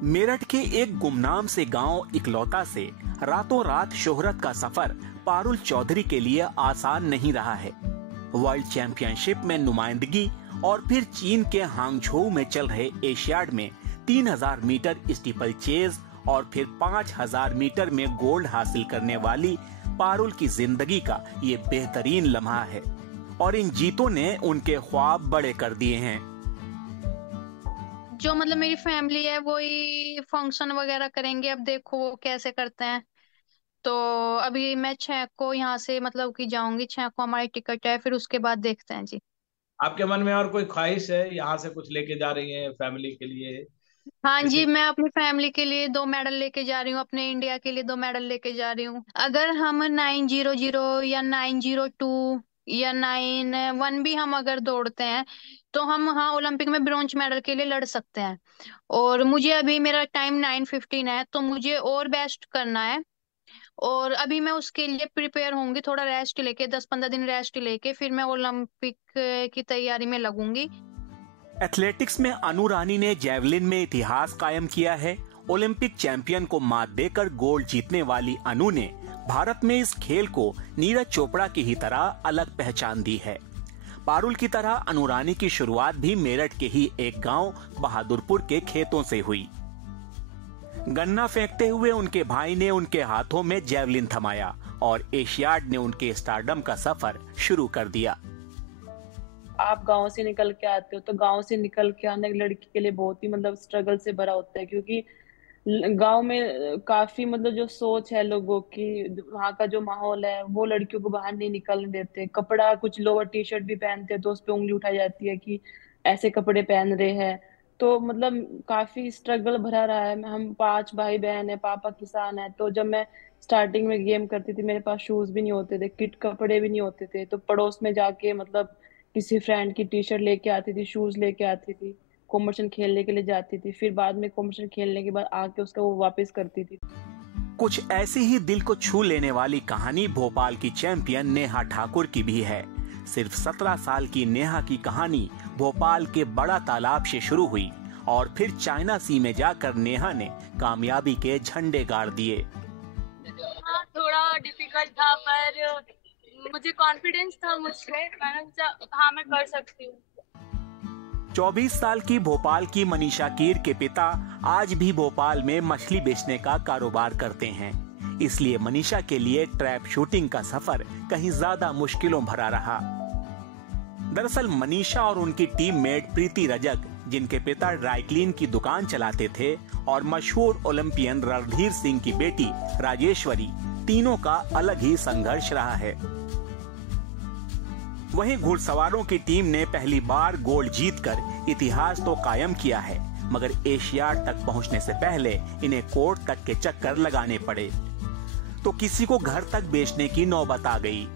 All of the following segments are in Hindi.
मेरठ के एक गुमनाम से गांव इकलौता से रातों रात शोहरत का सफर पारुल चौधरी के लिए आसान नहीं रहा है। वर्ल्ड चैंपियनशिप में नुमाइंदगी और फिर चीन के हांगझोउ में चल रहे एशियाड में 3000 मीटर स्टीपल चेज और फिर 5000 मीटर में गोल्ड हासिल करने वाली पारुल की जिंदगी का ये बेहतरीन लम्हा है और इन जीतों ने उनके ख्वाब बड़े कर दिए हैं। जो मतलब मेरी फैमिली है वही फंक्शन वगैरह करेंगे, अब देखो वो कैसे करते हैं। तो अभी मैं 6 को यहाँ से मतलब कि जाऊंगी, 6 को हमारी टिकट है, फिर उसके बाद देखते हैं जी। आपके मन में और कोई ख्वाहिश है, यहाँ से कुछ लेके जा रही हैं फैमिली के लिए? हाँ किसी जी, मैं अपनी फैमिली के लिए 2 मेडल लेके जा रही हूँ, अपने इंडिया के लिए 2 मेडल लेके जा रही हूँ। अगर हम 900 या 902 या 91 भी हम अगर दौड़ते हैं तो हम हाँ ओलंपिक में ब्रॉन्ज मेडल के लिए लड़ सकते हैं। और मुझे अभी मेरा टाइम 9:15 है, तो मुझे और बेस्ट करना है। और अभी मैं उसके लिए प्रिपेयर होंगी, थोड़ा रेस्ट लेके 10-15 दिन रेस्ट लेके फिर मैं ओलंपिक की तैयारी में लगूंगी। एथलेटिक्स में अनु रानी ने जैवलिन में इतिहास कायम किया है। ओलंपिक चैंपियन को मात देकर गोल्ड जीतने वाली अनु ने भारत में इस खेल को नीरज चोपड़ा की ही तरह अलग पहचान दी है। पारुल की तरह अनु रानी की शुरुआत भी मेरठ के ही एक गांव बहादुरपुर के खेतों से हुई। गन्ना फेंकते हुए उनके भाई ने उनके हाथों में जैवलिन थमाया और एशियाड ने उनके स्टारडम का सफर शुरू कर दिया। आप गांव से निकल के आते हो तो गांव से निकल के आने एक लड़की के लिए बहुत ही मतलब स्ट्रगल से भरा होता है, क्योंकि गांव में काफी मतलब जो सोच है लोगों की, वहाँ का जो माहौल है वो लड़कियों को बाहर नहीं निकलने देते। कपड़ा कुछ लोअर टी शर्ट भी पहनते हैं तो उस पे उंगली उठाई जाती है कि ऐसे कपड़े पहन रहे हैं। तो मतलब काफी स्ट्रगल भरा रहा है। हम 5 भाई बहन है, पापा किसान है। तो जब मैं स्टार्टिंग में गेम करती थी मेरे पास शूज भी नहीं होते थे, किट कपड़े भी नहीं होते थे, तो पड़ोस में जाके मतलब किसी फ्रेंड की टी शर्ट लेके आती थी, शूज लेके आती थी, कॉम्पिटिशन खेलने के लिए जाती थी, फिर बाद में कॉम्पिटिशन खेलने के बाद आके उसका वो वापस करती थी। कुछ ऐसी ही दिल को छू लेने वाली कहानी भोपाल की चैंपियन नेहा ठाकुर की भी है। सिर्फ 17 साल की नेहा की कहानी भोपाल के बड़ा तालाब से शुरू हुई और फिर चाइना सी में जाकर नेहा ने कामयाबी के झंडे गाड़ दिए। हाँ, थोड़ा डिफिकल्ट था पर मुझे कॉन्फिडेंस था मुझसे, मैंने सोचा हाँ मैं कर सकती हूँ। 24 साल की भोपाल की मनीषा कीर के पिता आज भी भोपाल में मछली बेचने का कारोबार करते हैं, इसलिए मनीषा के लिए ट्रैप शूटिंग का सफर कहीं ज्यादा मुश्किलों भरा रहा। दरअसल मनीषा और उनकी टीममेट प्रीति रजक, जिनके पिता ड्राई क्लीन की दुकान चलाते थे, और मशहूर ओलंपियन रणधीर सिंह की बेटी राजेश्वरी, तीनों का अलग ही संघर्ष रहा है। वहीं घुड़सवारों की टीम ने पहली बार गोल्ड जीतकर इतिहास तो कायम किया है, मगर एशियाड तक पहुंचने से पहले इन्हें कोर्ट तक के चक्कर लगाने पड़े, तो किसी को घर तक बेचने की नौबत आ गई।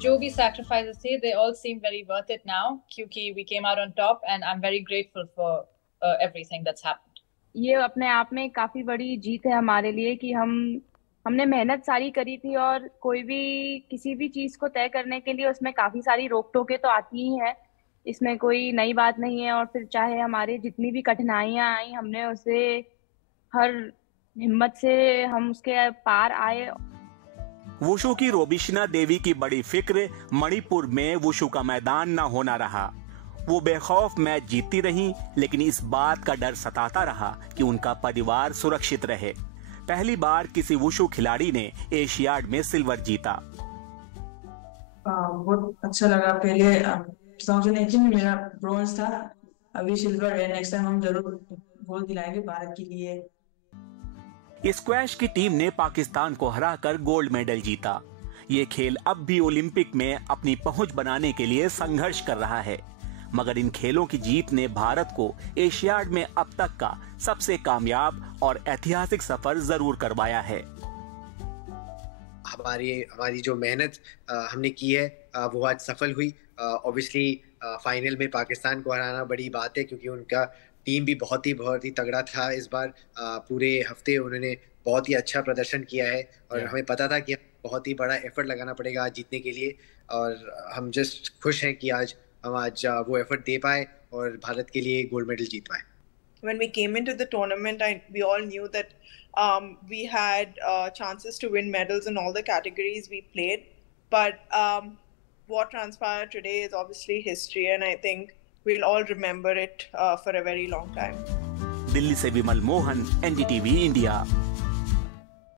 जो भी sacrifices थे, they all seem very worth it now, क्योंकि we came out on top and I'm very grateful for everything that's happened. ये अपने आप में काफी बड़ी जीत है हमारे लिए कि हमने मेहनत सारी करी थी, और कोई भी किसी भी चीज को तय करने के लिए उसमें काफी सारी रोक टोके तो आती ही है, इसमें कोई नई बात नहीं है। और फिर चाहे हमारे जितनी भी कठिनाइयां आई, हमने उसे हर हिम्मत से हम उसके पार आए। वुशु की रोबिशना देवी की बड़ी फिक्र मणिपुर में वुशु का मैदान न होना रहा। वो बेखौफ मैच जीतती रहीं, लेकिन इस बात का डर सताता रहा कि उनका परिवार सुरक्षित रहे। पहली बार किसी वुशु खिलाड़ी ने एशियाड में सिल्वर जीता। बहुत अच्छा लगा। पहले 2018 में मेरा ब्रॉन्ज था, अभी सिल्वर है। नेक्स्ट टाइम हम जरूर गोल्ड दिलाएंगे भारत के लिए। स्क्वैश की टीम ने पाकिस्तान को हराकर गोल्ड मेडल जीता। ये खेल अब भी ओलंपिक में अपनी पहुंच बनाने के लिए संघर्ष कर रहा है, मगर इन खेलों की जीत ने भारत को एशियाड में अब तक का सबसे कामयाब और ऐतिहासिक सफर जरूर करवाया है। हमारी जो मेहनत हमने की है वो आज सफल हुई। ऑब्वियसली फाइनल में पाकिस्तान को हराना बड़ी बात है, क्योंकि उनका टीम भी बहुत ही तगड़ा था इस बार। पूरे हफ्ते उन्होंने बहुत ही अच्छा प्रदर्शन किया है और हमें पता था कि बहुत ही बड़ा एफर्ट लगाना पड़ेगा आज जीतने के लिए, और हम जस्ट खुश हैं कि आज हम वो एफर्ट दे पाए और भारत के लिए गोल्ड मेडल जीत पाए। when we came into the tournament, we all knew that we had chances to win medals in all the categories we played. But what transpired today is obviously history, and I think we'll all remember it for a very long time. Delhi से विमल मोहन, NDTV इंडिया।